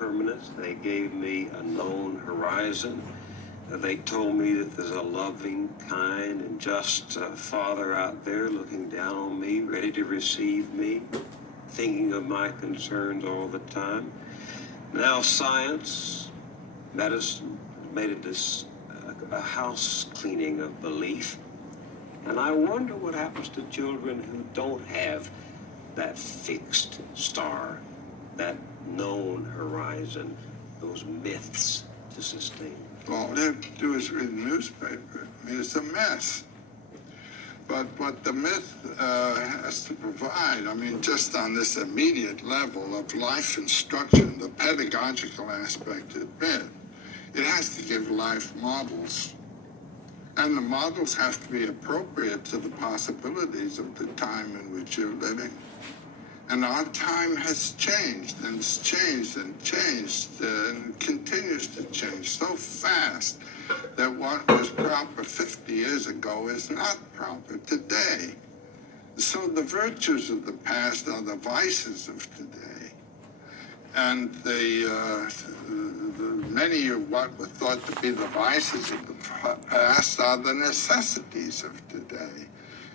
permanence. They gave me a known horizon. They told me that there's a loving, kind, and just Father out there looking down on me, ready to receive me, thinking of my concerns all the time. Now science, medicine, made it a house cleaning of belief. And I wonder what happens to children who don't have that fixed star, that known horizon, those myths to sustain. All they have to do is read the newspaper. I mean, it's a mess. But what the myth has to provide, I mean, just on this immediate level of life instruction, the pedagogical aspect of myth, it has to give life models. And the models have to be appropriate to the possibilities of the time in which you're living. And our time has changed, and it's changed and changed, and continues to change so fast that what was proper 50 years ago is not proper today. So the virtues of the past are the vices of today. And many of what were thought to be the vices of the past are the necessities of today.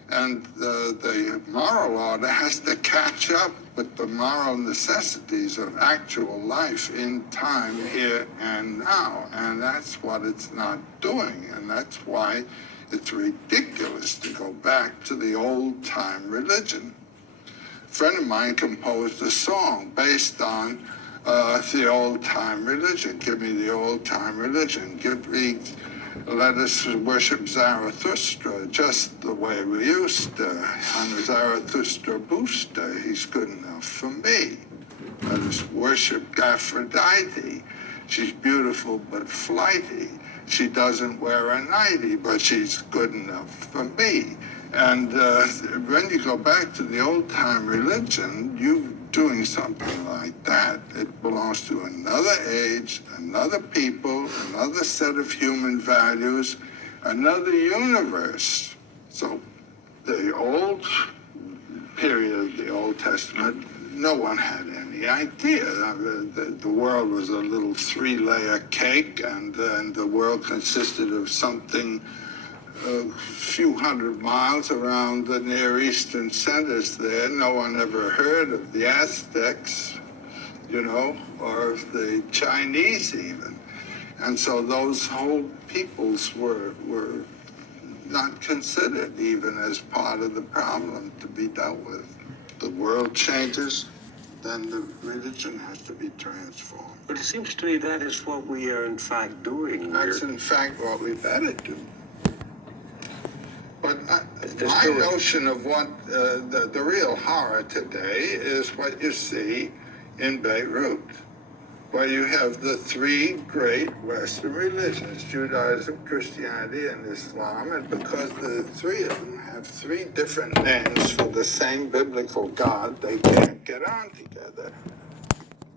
And the moral order has to catch up with the moral necessities of actual life in time, here and now. And that's what it's not doing. And that's why it's ridiculous to go back to the old-time religion. A friend of mine composed a song based on the old-time religion. Give me the old-time religion. Let us worship Zarathustra just the way we used to. On Zarathustra booster, he's good enough for me. Let us worship Aphrodite. She's beautiful but flighty. She doesn't wear a nightie, but she's good enough for me. And when you go back to the old-time religion, you doing something like that. It belongs to another age, another people, another set of human values, another universe. So the old period of the Old Testament, no one had any idea. The world was a little 3-layer cake, and the world consisted of something a few hundred miles around the Near Eastern centers there. No one ever heard of the Aztecs, or of the Chinese even. And so those whole peoples were not considered even as part of the problem to be dealt with. The world changes, then the religion has to be transformed. But it seems to me that is what we are in fact doing. That's in fact what we better do. But my notion of what the real horror today is what you see in Beirut, where you have the three great Western religions, Judaism, Christianity, and Islam, and because the three of them have three different names for the same biblical God, they can't get on together.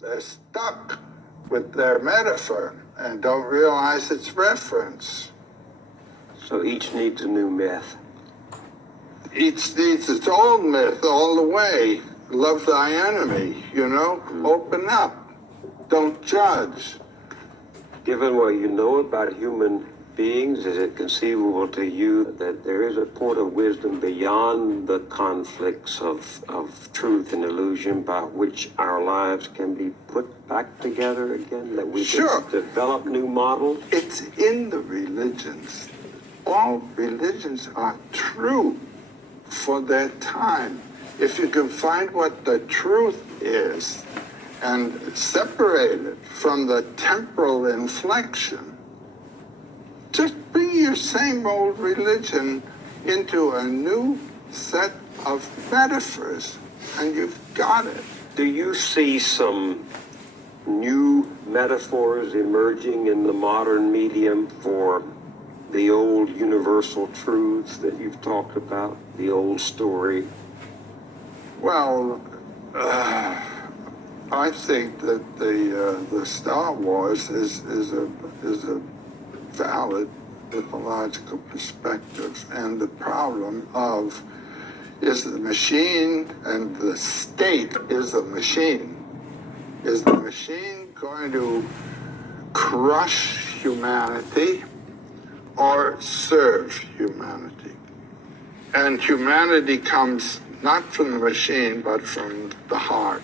They're stuck with their metaphor and don't realize its reference. So each needs a new myth. Each needs its own myth all the way. Love thy enemy, Open up. Don't judge. Given what you know about human beings, is it conceivable to you that there is a point of wisdom beyond the conflicts of truth and illusion by which our lives can be put back together again? That we Sure. can develop new models? It's in the religions. All religions are true for their time. If you can find what the truth is and separate it from the temporal inflection, just bring your same old religion into a new set of metaphors, and you've got it. Do you see some new metaphors emerging in the modern medium for the old universal truths that you've talked about, the old story? Well, I think that the Star Wars is a valid mythological perspective, and the problem of is the machine and the state is the machine. Is the machine going to crush humanity or serve humanity. And humanity comes not from the machine, but from the heart.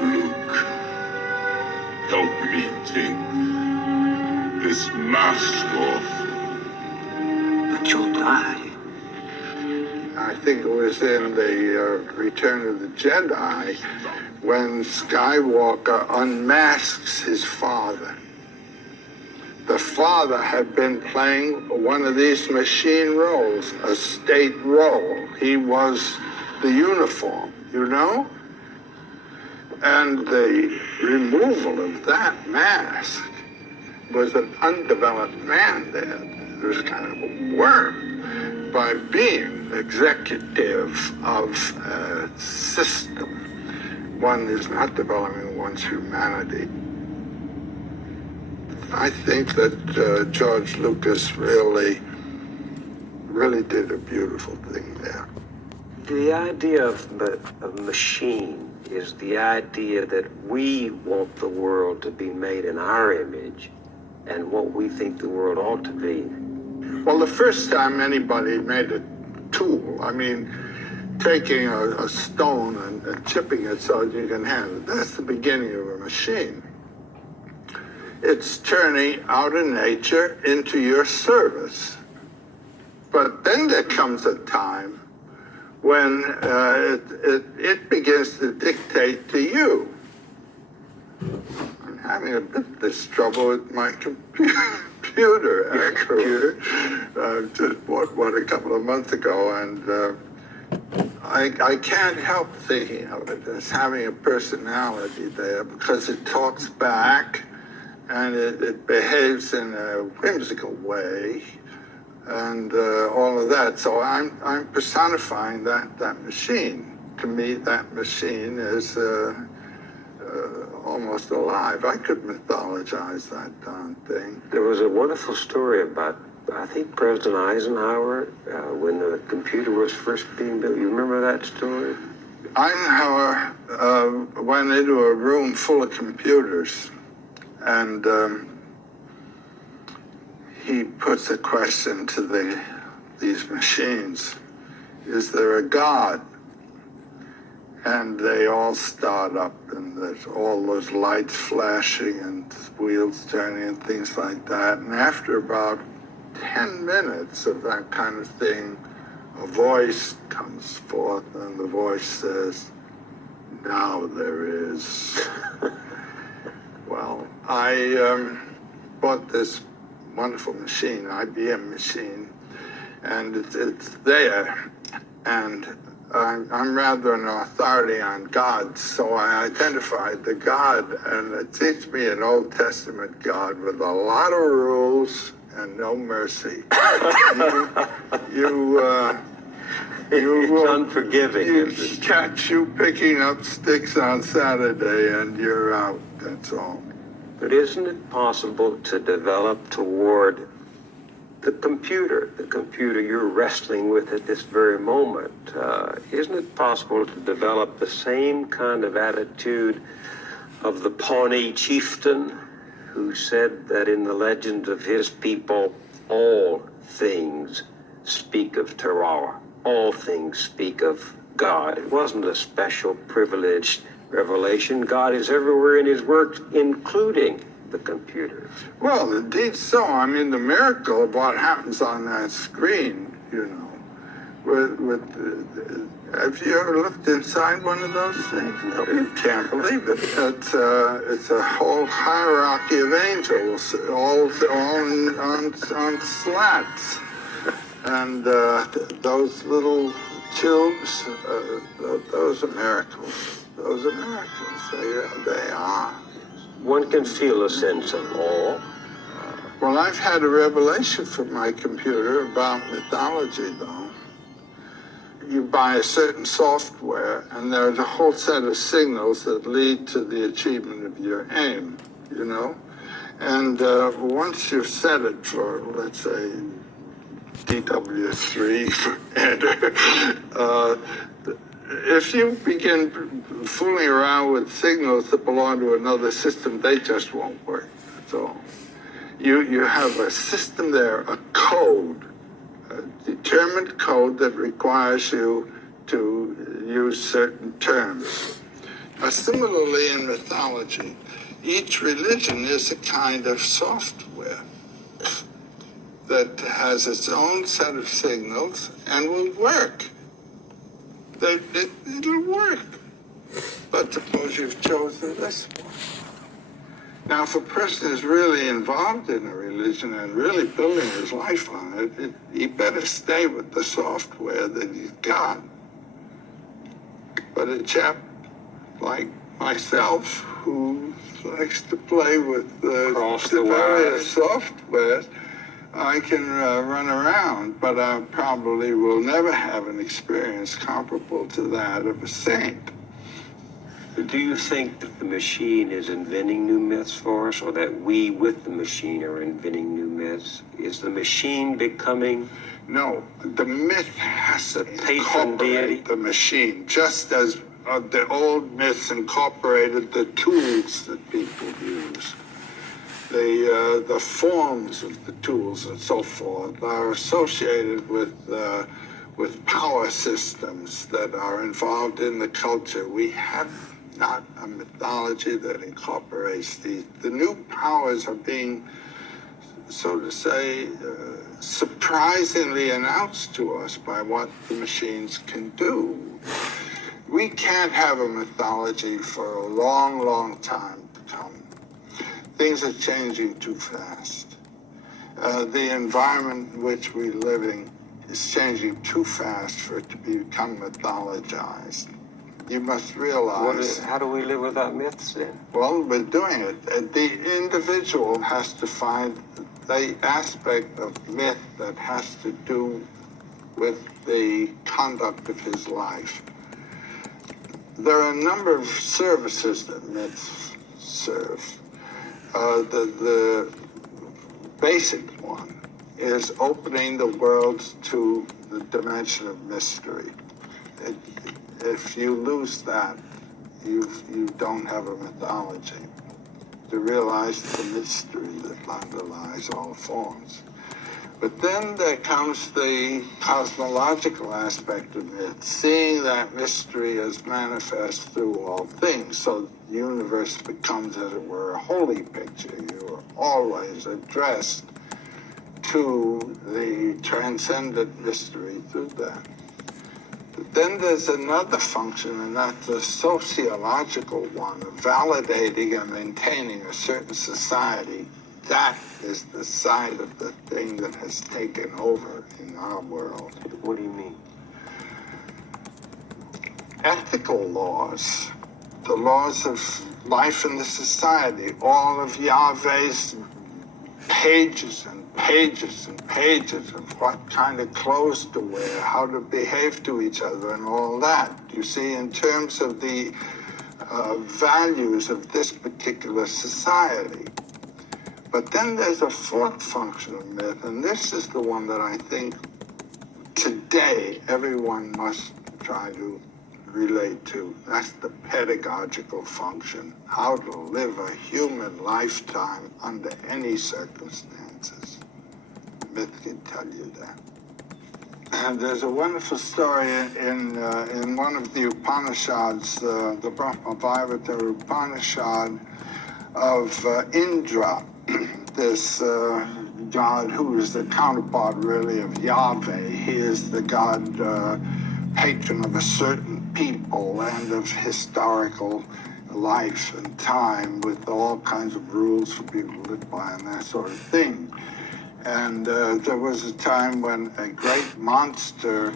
Luke, help me take this mask off. But you'll die. I think it was in the Return of the Jedi when Skywalker unmasks his father. The father had been playing one of these machine roles, a state role. He was the uniform, you know? And the removal of that mask was an undeveloped man there. It was kind of a worm. By being executive of a system, one is not developing one's humanity. I think that George Lucas really did a beautiful thing there. The idea of machine is the idea that we want the world to be made in our image and what we think the world ought to be. Well, the first time anybody made a tool, I mean, taking a stone and chipping it so you can handle it, that's the beginning of a machine. It's turning out of nature into your service. But then there comes a time when it begins to dictate to you. I'm having a bit this trouble with my computer, actually. Just bought one a couple of months ago, and I can't help thinking of it as having a personality there because it talks back and it behaves in a whimsical way and all of that. So I'm personifying that machine. To me, that machine is almost alive. I could mythologize that darn thing. There was a wonderful story about, I think, President Eisenhower when the computer was first being built. You remember that story? Eisenhower went into a room full of computers, and he puts a question to these machines. Is there a God? And they all start up, and there's all those lights flashing and wheels turning and things like that. And after about 10 minutes of that kind of thing, a voice comes forth, and the voice says, "Now there is." Well, I bought this wonderful machine, IBM machine, and it's there. And I'm rather an authority on God, so I identified the God, and it seems to be an Old Testament God with a lot of rules and no mercy. It's unforgiving. You catch you picking up sticks on Saturday, and you're out. That's all. But isn't it possible to develop toward the computer you're wrestling with at this very moment? Isn't it possible to develop the same kind of attitude of the Pawnee chieftain who said that in the legend of his people, all things speak of Terroir, all things speak of God? It wasn't a special privileged revelation. God is everywhere in his works, including the computer. Well, indeed so. I mean, the miracle of what happens on that screen, you know, have you ever looked inside one of those things? No, you can't believe it. It's a whole hierarchy of angels, all on slats. And those little tubes, those are miracles. Those are miracles. They are. One can feel a sense of awe. Well, I've had a revelation from my computer about mythology, though. You buy a certain software, and there's a whole set of signals that lead to the achievement of your aim, you know? And once you've set it for, let's say, DW3 for enter, if you begin fooling around with signals that belong to another system, they just won't work. That's all. You have a system there, a code, a determined code that requires you to use certain terms. Similarly, in mythology, each religion is a kind of software that has its own set of signals and will work. It'll work. But suppose you've chosen this one. Now, if a person is really involved in a religion and really building his life on it, he better stay with the software that he's got. But a chap like myself, who likes to play with the various softwares, I can run around, but I probably will never have an experience comparable to that of a saint. Do you think that the machine is inventing new myths for us, or that we with the machine are inventing new myths? Is the machine becoming... No, the myth has to patron deity? incorporate the machine, just as the old myths incorporated the tools that people use. The forms of the tools and so forth are associated with power systems that are involved in the culture. We have not a mythology that incorporates these. The new powers are being, so to say, surprisingly announced to us by what the machines can do. We can't have a mythology for a long, long time to come. Things are changing too fast. The environment in which we're living is changing too fast for it to become mythologized. You must realize... How do we live without myths then? Well, we're doing it. The individual has to find the aspect of myth that has to do with the conduct of his life. There are a number of services that myths serve. The basic one is opening the world to the dimension of mystery. If you lose that, you don't have a mythology. To realize the mystery that underlies all forms. But then there comes the cosmological aspect of myth, seeing that mystery as manifest through all things. So the universe becomes, as it were, a holy picture. You are always addressed to the transcendent mystery through that. But then there's another function, and that's the sociological one, of validating and maintaining a certain society. That is the side of the thing that has taken over in our world. What do you mean? Ethical laws, the laws of life in the society, all of Yahweh's pages and pages and pages of what kind of clothes to wear, how to behave to each other, and all that. You see, in terms of the values of this particular society. But then there's a fourth function of myth, and this is the one that I think today everyone must try to relate to. That's the pedagogical function, how to live a human lifetime under any circumstances. Myth can tell you that. And there's a wonderful story in one of the Upanishads, the Brahma-Vaivarta Upanishad, of Indra, this god who is the counterpart really of Yahweh. He is the god patron of a certain people and of historical life and time, with all kinds of rules for people to live by and that sort of thing. And there was a time when a great monster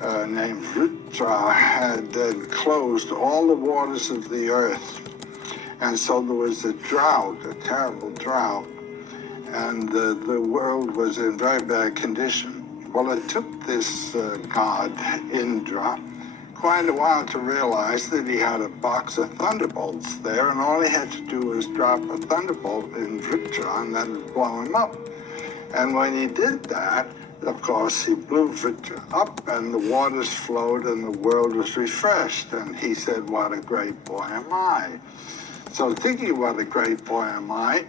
named Vritra had closed all the waters of the earth. And so there was a drought, a terrible drought, and the world was in very bad condition. Well, it took this god, Indra, quite a while to realize that he had a box of thunderbolts there, and all he had to do was drop a thunderbolt in Vritra, and then blow him up. And when he did that, of course, he blew it up and the waters flowed and the world was refreshed. And he said, what a great boy am I. So thinking, what a great boy am I,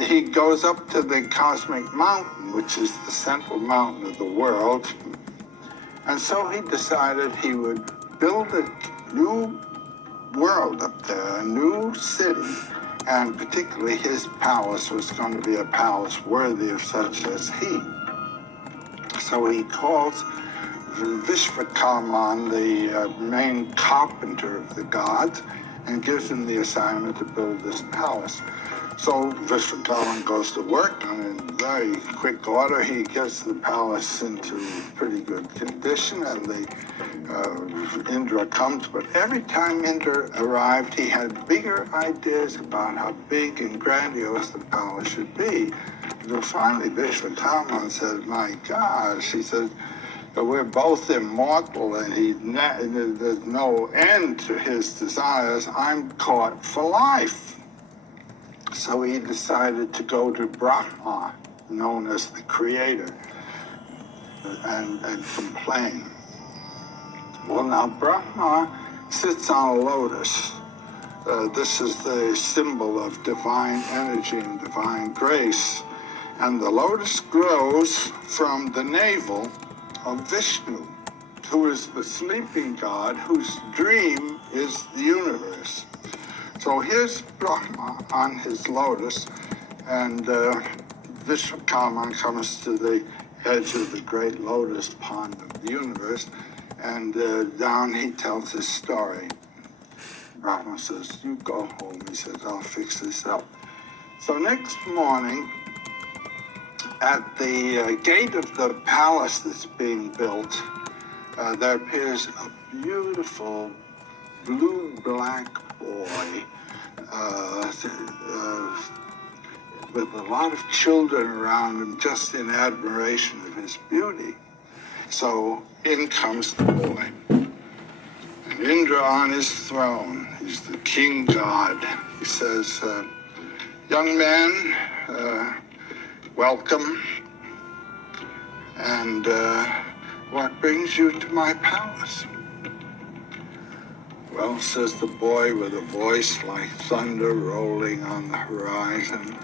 he goes up to the cosmic mountain, which is the central mountain of the world. And so he decided he would build a new world up there, a new city, and particularly his palace was going to be a palace worthy of such as he. So he calls Vishvakarman, the main carpenter of the gods, and gives him the assignment to build this palace. So Vishvakarman goes to work, and in very quick order, he gets the palace into pretty good condition, and Indra comes. But every time Indra arrived, he had bigger ideas about how big and grandiose the palace should be. And finally, Vishvakarman said, my gosh, he said, we're both immortal, and there's no end to his desires. I'm caught for life. So he decided to go to Brahma, known as the creator, and complain. Well, now Brahma sits on a lotus. This is the symbol of divine energy and divine grace. And the lotus grows from the navel of Vishnu, who is the sleeping god whose dream is the universe. So here's Brahma on his lotus, and Vishvakarman comes to the edge of the great lotus pond of the universe, and down he tells his story. Brahma says, you go home. He says, I'll fix this up. So next morning, at the gate of the palace that's being built, there appears a beautiful blue-black boy with a lot of children around him, just in admiration of his beauty. So in comes the boy. And Indra on his throne, he's the king god. He says, young man, welcome, and what brings you to my palace? Well, says the boy with a voice like thunder rolling on the horizon,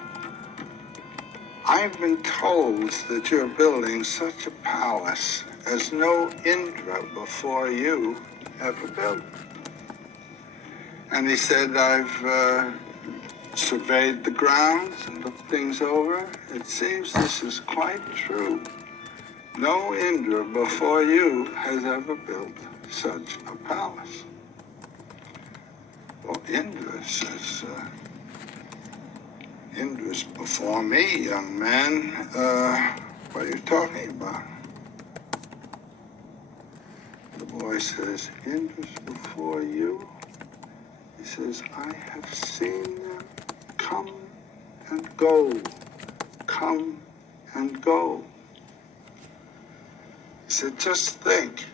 I've been told that you're building such a palace as no Indra before you ever built. And he said, I've surveyed the grounds and looked things over. It seems this is quite true. No Indra before you has ever built such a palace. Well, Indra says, Indra's before me, young man. What are you talking about? The boy says, Indra's before you? He says, I have seen them come and go, come and go. He said, just think.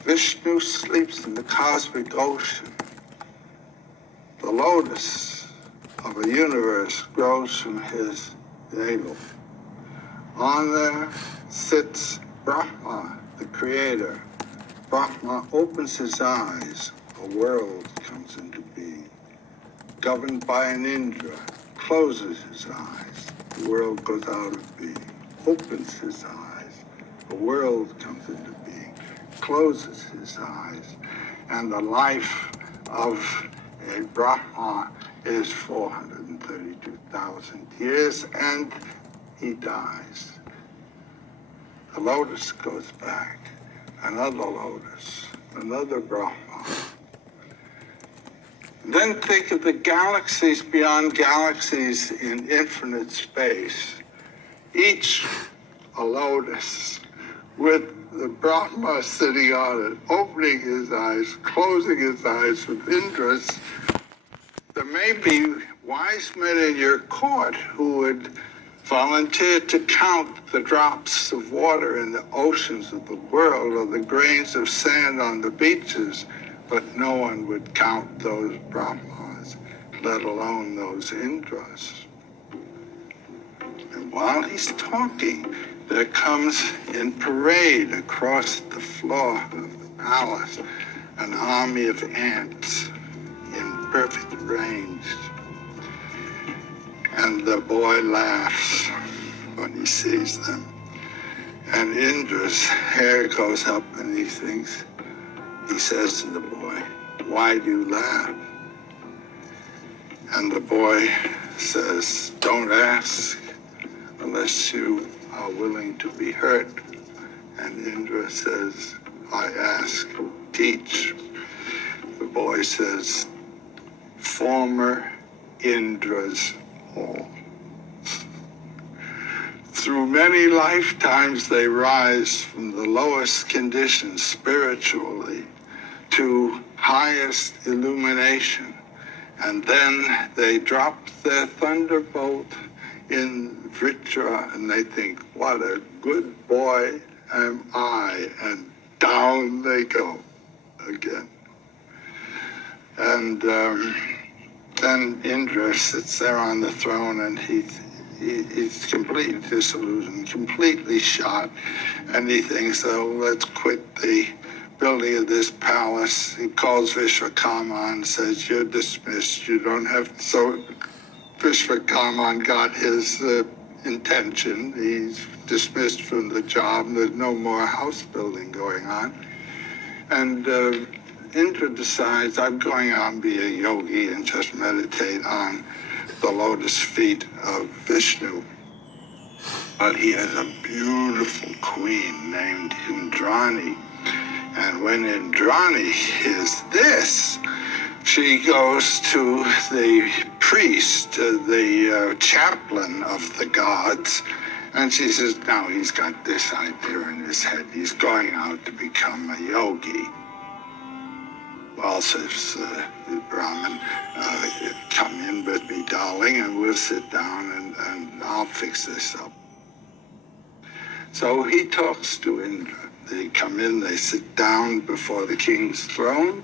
Vishnu sleeps in the cosmic ocean. The lotus of a universe grows from his navel. On there sits Brahma, the creator. Brahma opens his eyes. A world comes into being. Governed by an Indra, closes his eyes. The world goes out of being. Opens his eyes. A world comes into being. Closes his eyes. And the life of a Brahma is 432,000 years, and he dies. The lotus goes back. Another lotus. Another Brahma. Then think of the galaxies beyond galaxies in infinite space. Each a lotus with the Brahma sitting on it, opening his eyes, closing his eyes with Indras. There may be wise men in your court who would volunteer to count the drops of water in the oceans of the world or the grains of sand on the beaches, but no one would count those Brahmas, let alone those Indras. And while he's talking, there comes in parade across the floor of the palace an army of ants in perfect range. And the boy laughs when he sees them. And Indra's hair goes up and he says to the boy, "Why do you laugh?" And the boy says, "Don't ask unless you are willing to be hurt." And Indra says, "I ask, teach." The boy says, "Former Indras all." Through many lifetimes they rise from the lowest conditions spiritually to highest illumination. And then they drop their thunderbolt in Vritra and they think, "What a good boy am I." And down they go again. And then Indra sits there on the throne and he's completely disillusioned, completely shot. And he thinks, "Oh, let's quit the building of this palace." He calls Vishwakarma and says, "You're dismissed. You don't have..." So Vishwakarma got his intention. He's dismissed from the job. There's no more house building going on. And Indra decides, "I'm going out and be a yogi and just meditate on the lotus feet of Vishnu." But he has a beautiful queen named Indrani. And when Indrani hears this, she goes to the priest, the chaplain of the gods, and she says, "Now he's got this idea in his head. He's going out to become a yogi." "Well," says the Brahmin, "come in with me, darling, and we'll sit down and I'll fix this up." So he talks to Indra. They come in, they sit down before the king's throne,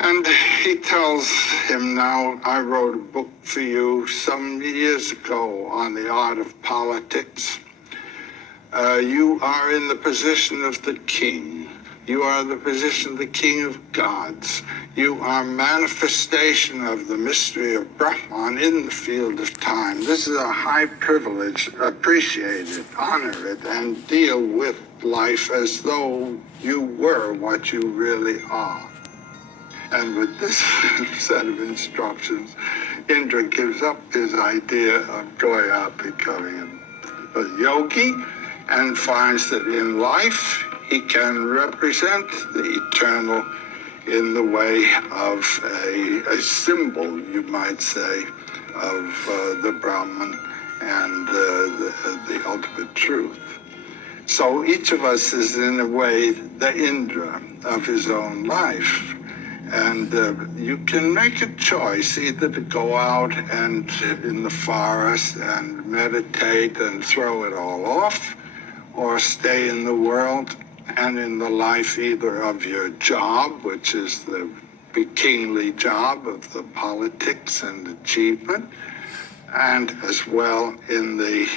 and he tells him, "Now, I wrote a book for you some years ago on the art of politics. You are in the position of the king. You are the position of the king of gods. You are manifestation of the mystery of Brahman in the field of time. This is a high privilege. Appreciate it, honor it, and deal with life as though you were what you really are." And with this set of instructions, Indra gives up his idea of going out becoming a yogi and finds that in life he can represent the eternal in the way of a symbol, you might say, of the Brahman and the ultimate truth. So each of us is, in a way, the Indra of his own life. And you can make a choice either to go out and in the forest and meditate and throw it all off, or stay in the world and in the life either of your job, which is the kingly job of the politics and achievement, and as well in the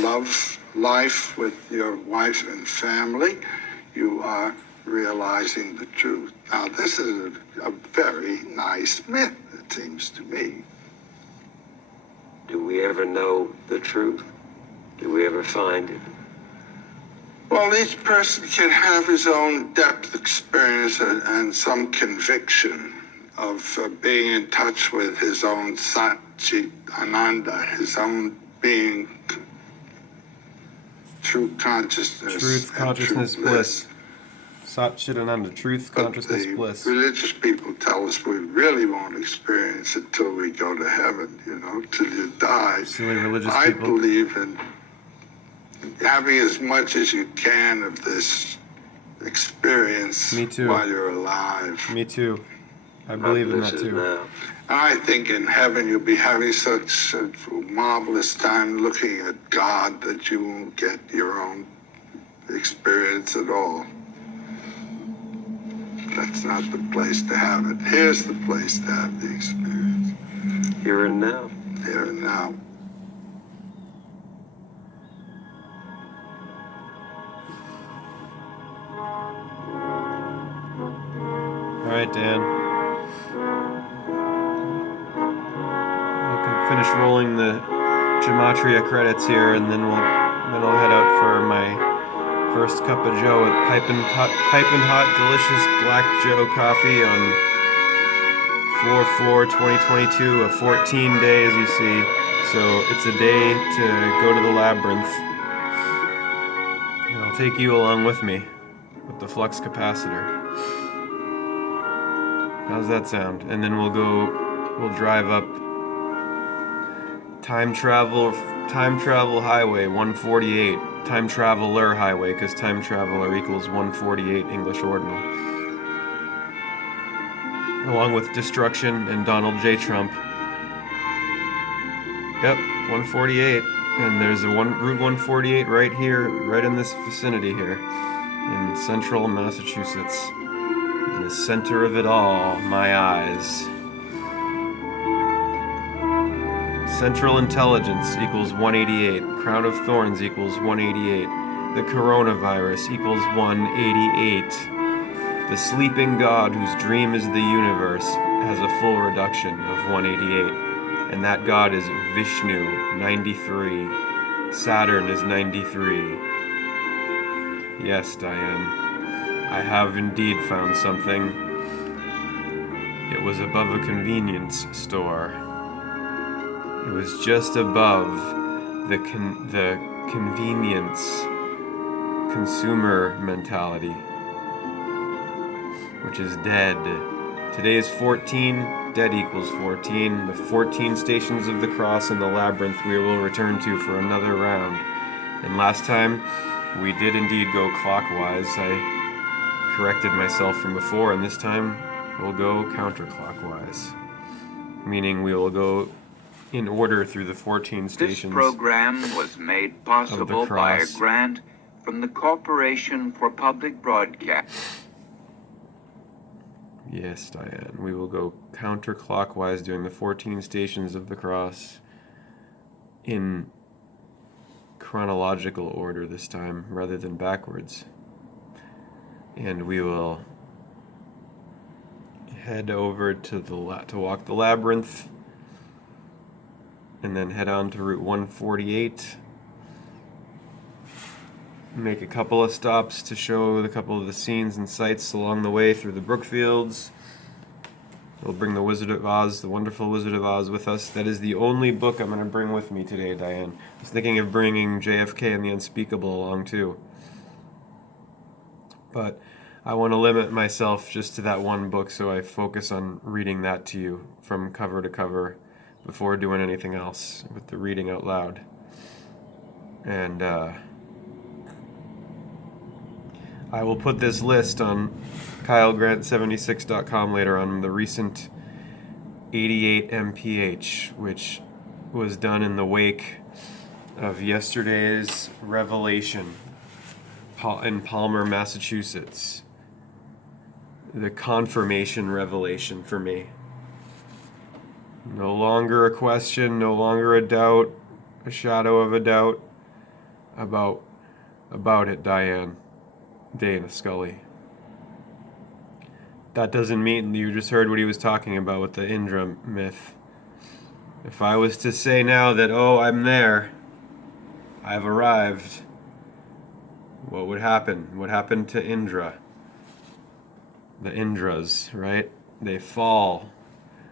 love life with your wife and family. You are realizing the truth. Now, this is a very nice myth, it seems to me. Do we ever know the truth? Do we ever find it? Well, each person can have his own depth experience and some conviction of being in touch with his own Satchit Ananda, his own being, true consciousness. Truth, consciousness, bliss. Satchitananda, truth, consciousness, bliss. Religious people tell us we really won't experience it till we go to heaven, till you die. Silly religious I people. believe in having as much as you can of this experience. Me too. While you're alive. Me too. I believe in that too. Now. I think in heaven you'll be having such a marvelous time looking at God that you won't get your own experience at all. That's not the place to have it. Here's the place to have the experience. Here and now. Here and now. Dan. I can finish rolling the Gematria credits here, and then I'll head out for my first cup of Joe with piping hot, delicious Black Joe coffee on 4/4/2022, a 14 day, as you see. So it's a day to go to the labyrinth. And I'll take you along with me with the flux capacitor. How's that sound? And then we'll drive up time travel highway 148, time traveler highway, because time traveler equals 148 English ordinal. Along with destruction and Donald J. Trump. Yep, 148. And there's a Route 148 right here, right in this vicinity here, in central Massachusetts. In the center of it all, my eyes. Central Intelligence equals 188. Crown of Thorns equals 188. The coronavirus equals 188. The sleeping god whose dream is the universe has a full reduction of 188. And that god is Vishnu, 93. Saturn is 93. Yes, Diane, I have indeed found something. It was above a convenience store. It was just above the convenience consumer mentality, which is dead. Today is 14, dead equals 14. The 14 stations of the cross and the labyrinth we will return to for another round. And last time, we did indeed go clockwise. I corrected myself from before, and this time we'll go counterclockwise. Meaning we will go in order through the 14 stations. This program was made possible by a grant from the Corporation for Public Broadcast. Yes, Diane. We will go counterclockwise doing the 14 stations of the cross in chronological order this time, rather than backwards. And we will head over to walk the labyrinth, and then head on to Route 148. Make a couple of stops to show a couple of the scenes and sights along the way through the Brookfields. We'll bring the Wizard of Oz, the wonderful Wizard of Oz, with us. That is the only book I'm going to bring with me today, Diane. I was thinking of bringing JFK and the Unspeakable along too. But I want to limit myself just to that one book, so I focus on reading that to you from cover to cover before doing anything else with the reading out loud. And I will put this list on KyleGrant76.com later on the recent 88 MPH, which was done in the wake of yesterday's revelation in Palmer, Massachusetts. The confirmation revelation for me. No longer a question, no longer a doubt, a shadow of a doubt about it, Diane. Dana Scully. That doesn't mean you just heard what he was talking about with the Indra myth. If I was to say now that, oh, I'm there, I've arrived, what would happen? What happened to Indra? The Indras, right? They fall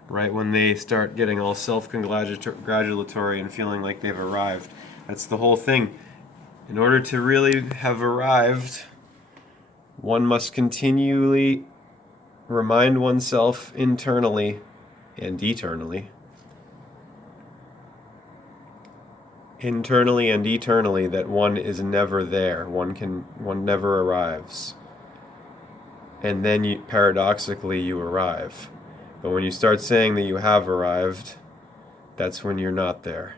right when they start getting all self-congratulatory and feeling like they've arrived. That's the whole thing. In order to really have arrived, one must continually remind oneself internally and eternally that one is never there. One never arrives. And then paradoxically you arrive. But when you start saying that you have arrived, that's when you're not there.